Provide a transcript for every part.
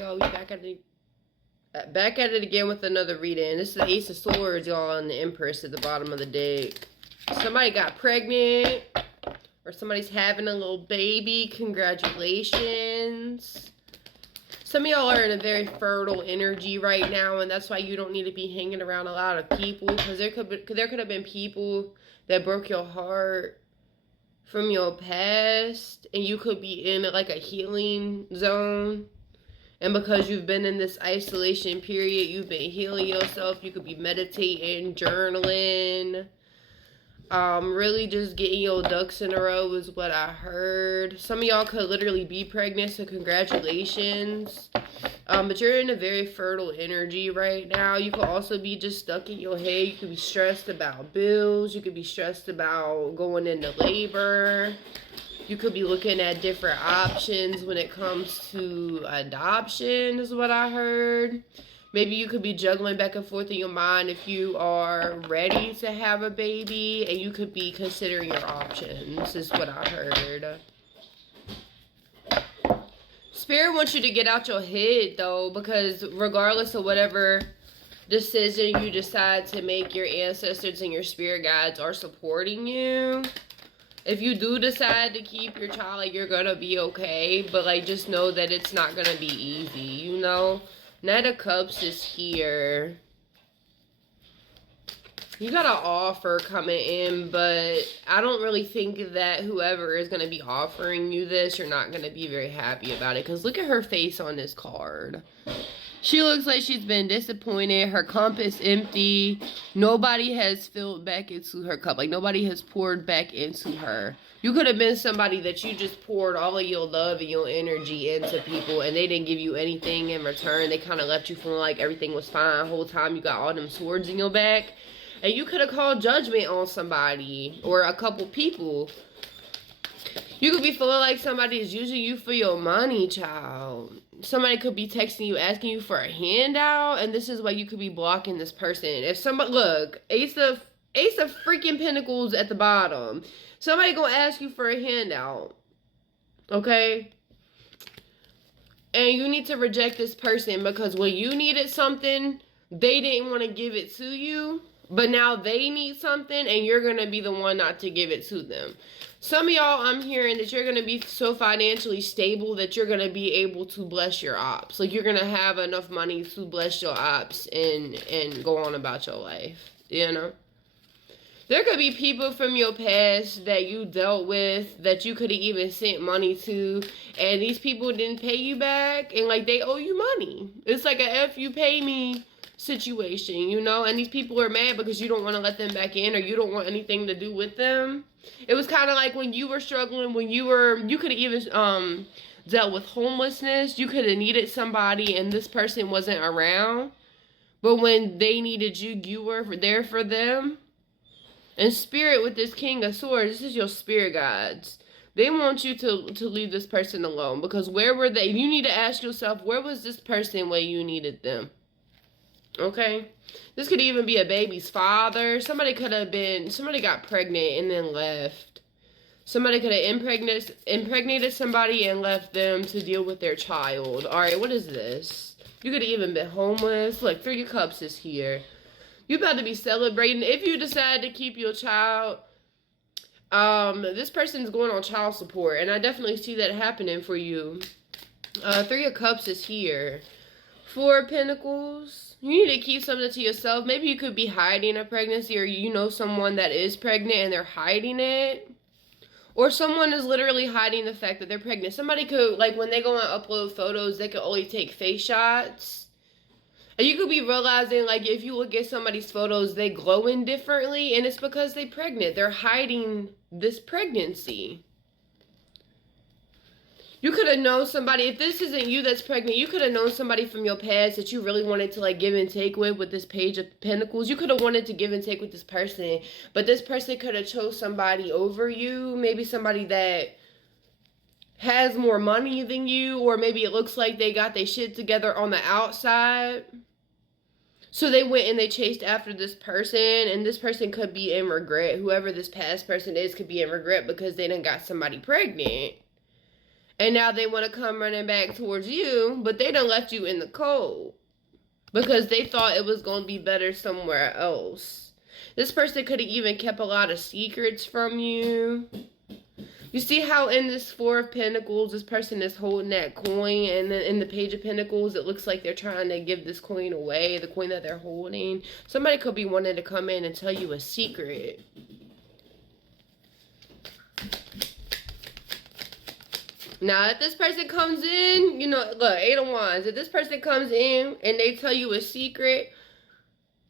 Alright, y'all, we back at it again with another reading. This is the Ace of Swords, y'all, and the Empress at the bottom of the deck. Somebody got pregnant, or somebody's having a little baby. Congratulations. Some of y'all are in a very fertile energy right now, and that's why you don't need to be hanging around a lot of people, because there could have been people that broke your heart from your past, and you could be in like a healing zone. And because you've been in this isolation period, you've been healing yourself. You could be meditating, journaling, really just getting your ducks in a row is what I heard. Some of y'all could literally be pregnant, so congratulations. But you're in a very fertile energy right now. You could also be just stuck in your head. You could be stressed about bills. You could be stressed about going into labor. You could be looking at different options when it comes to adoption is what I heard. Maybe you could be juggling back and forth in your mind if you are ready to have a baby, and you could be considering your options is what I heard. Spirit wants you to get out your head though, because regardless of whatever decision you decide to make, your ancestors and your spirit guides are supporting you. If you do decide to keep your child, like, you're gonna be okay, but like, just know that it's not gonna be easy, you know? Knight of Cups is here. You got an offer coming in, but I don't really think that whoever is going to be offering you this, you're not going to be very happy about it. Because look at her face on this card. She looks like she's been disappointed. Her cup is empty. Nobody has filled back into her cup. Like, nobody has poured back into her. You could have been somebody that you just poured all of your love and your energy into people, and they didn't give you anything in return. They kind of left you feeling like everything was fine the whole time. You got all them swords in your back. And you could have called judgment on somebody or a couple people. You could be feeling like somebody is using you for your money, child. Somebody could be texting you, asking you for a handout, and this is why you could be blocking this person. If somebody, look, Ace of freaking Pentacles at the bottom. Somebody gonna ask you for a handout, okay? And you need to reject this person, because when you needed something, they didn't want to give it to you. But now they need something, and you're going to be the one not to give it to them. Some of y'all, I'm hearing that you're going to be so financially stable that you're going to be able to bless your ops. Like, you're going to have enough money to bless your ops and go on about your life, you know? There could be people from your past that you dealt with that you could have even sent money to, and these people didn't pay you back, and, like, they owe you money. It's like a F you pay me situation, you know, and these people are mad because you don't want to let them back in, or you don't want anything to do with them. It was kind of like when you were struggling, when you could have even dealt with homelessness. You could have needed somebody and this person wasn't around, but when they needed you, you were there for them. And Spirit, with this King of Swords, this is your spirit guides. They want you to leave this person alone, because where were they? You need to ask yourself, where was this person when you needed them? Okay, this could even be a baby's father. Somebody got pregnant and then left. Somebody could have impregnated somebody and left them to deal with their child. All right, what is this? You could have even been homeless. Look, Three of Cups is here. You about to be celebrating. If you decide to keep your child, this person's going on child support, and I definitely see that happening for you. Three of Cups is here. Four of Pentacles. You need to keep something to yourself. Maybe you could be hiding a pregnancy, or you know someone that is pregnant and they're hiding it. Or someone is literally hiding the fact that they're pregnant. Somebody could, like, when they go and upload photos, they could only take face shots. And you could be realizing, like, if you look at somebody's photos, they glowing differently, and it's because they're pregnant. They're hiding this pregnancy. You could have known somebody, if this isn't you that's pregnant, you could have known somebody from your past that you really wanted to, like, give and take with this Page of Pentacles. You could have wanted to give and take with this person, but this person could have chose somebody over you. Maybe somebody that has more money than you, or maybe it looks like they got their shit together on the outside. So they went and they chased after this person, and this person could be in regret. Whoever this past person is could be in regret because they done got somebody pregnant. And now they want to come running back towards you, but they done left you in the cold because they thought it was going to be better somewhere else. This person could have even kept a lot of secrets from you. You see how in this Four of Pentacles, this person is holding that coin, and then in the Page of Pentacles, it looks like they're trying to give this coin away, the coin that they're holding. Somebody could be wanting to come in and tell you a secret. Now, if this person comes in, you know, look, 8 of Wands. If this person comes in and they tell you a secret,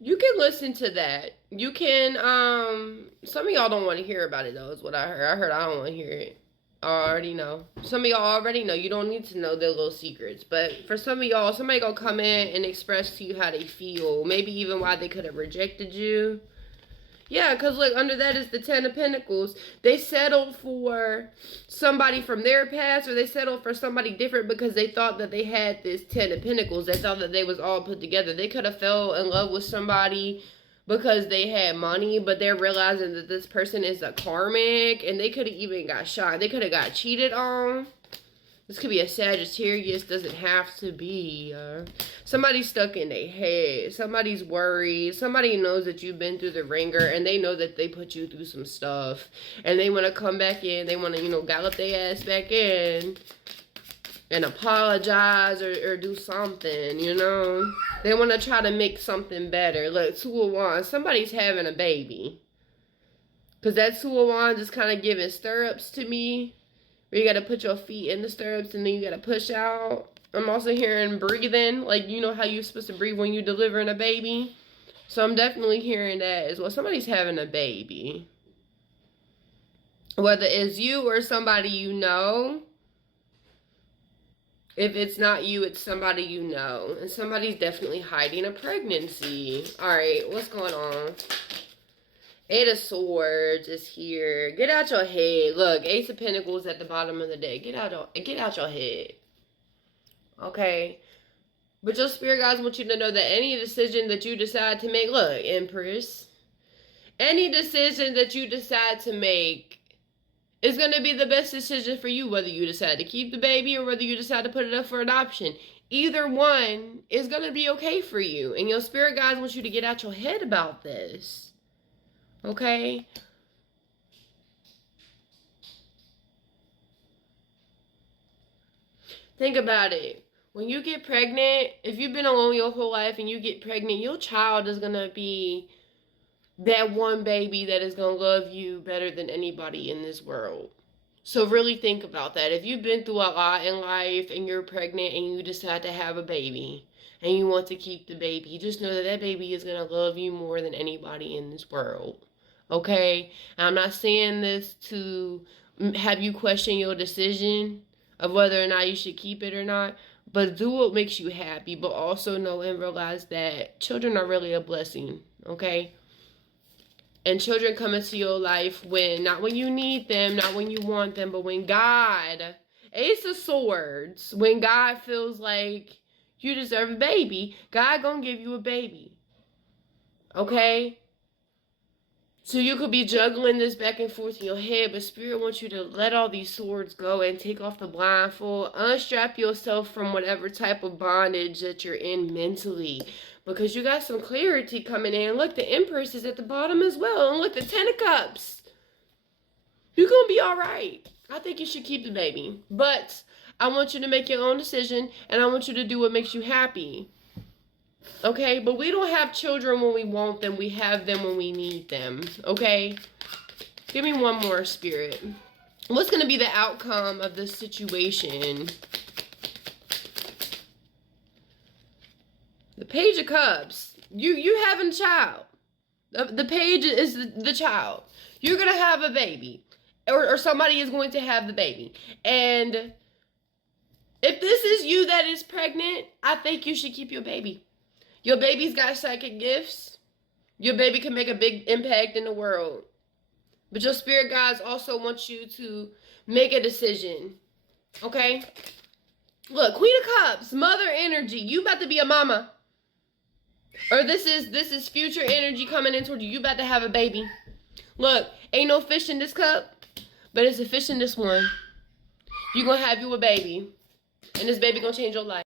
you can listen to that. You can, some of y'all don't want to hear about it, though, is what I heard. I heard I don't want to hear it. I already know. Some of y'all already know. You don't need to know their little secrets. But for some of y'all, somebody gonna come in and express to you how they feel. Maybe even why they could have rejected you. Yeah, because look, under that is the 10 of Pentacles. They settled for somebody from their past, or they settled for somebody different because they thought that they had this 10 of Pentacles. They thought that they was all put together. They could have fell in love with somebody because they had money, but they're realizing that this person is a karmic, and they could have even got shot. They could have got cheated on. This could be a Sagittarius, doesn't have to be. Somebody's stuck in their head. Somebody's worried. Somebody knows that you've been through the ringer, and they know that they put you through some stuff. And they want to come back in. They want to, you know, gallop their ass back in and apologize or do something, you know. They want to try to make something better. Look, 2 of Wands. Somebody's having a baby. Because that 2 of Wands is kind of giving stirrups to me. Where you got to put your feet in the stirrups and then you got to push out. I'm also hearing breathing. Like, you know how you're supposed to breathe when you're delivering a baby? So I'm definitely hearing that as well. Somebody's having a baby. Whether it's you or somebody you know. If it's not you, it's somebody you know. And somebody's definitely hiding a pregnancy. Alright, what's going on? 8 of Swords is here. Get out your head. Look, Ace of Pentacles at the bottom of the deck. Get out your head. Okay? But your spirit guides want you to know that any decision that you decide to make, look, Empress, any decision that you decide to make is going to be the best decision for you, whether you decide to keep the baby or whether you decide to put it up for adoption. Either one is going to be okay for you. And your spirit guides want you to get out your head about this. Okay? Think about it. When you get pregnant, if you've been alone your whole life and you get pregnant, your child is going to be that one baby that is going to love you better than anybody in this world. So really think about that. If you've been through a lot in life and you're pregnant and you decide to have a baby and you want to keep the baby, just know that that baby is going to love you more than anybody in this world. Okay? And I'm not saying this to have you question your decision of whether or not you should keep it or not, but do what makes you happy, but also know and realize that children are really a blessing. Okay? And children come into your life not when you need them, not when you want them, but when God, Ace of Swords, when God feels like you deserve a baby, God gonna give you a baby. Okay? So you could be juggling this back and forth in your head, but Spirit wants you to let all these swords go and take off the blindfold. Unstrap yourself from whatever type of bondage that you're in mentally. Because you got some clarity coming in. Look, the Empress is at the bottom as well. And look, the 10 of Cups. You're going to be all right. I think you should keep the baby. But I want you to make your own decision. And I want you to do what makes you happy. Okay? But we don't have children when we want them. We have them when we need them. Okay? Give me one more, Spirit. What's going to be the outcome of this situation? The Page of Cups. You having a child. The Page is the child. You're going to have a baby. Or somebody is going to have the baby. And if this is you that is pregnant, I think you should keep your baby. Your baby's got psychic gifts. Your baby can make a big impact in the world. But your spirit guides also want you to make a decision. Okay? Look, Queen of Cups, mother energy. You about to be a mama. Or this is future energy coming in toward you. You about to have a baby. Look, ain't no fish in this cup, but it's a fish in this one. You're gonna have you a baby. And this baby gonna change your life.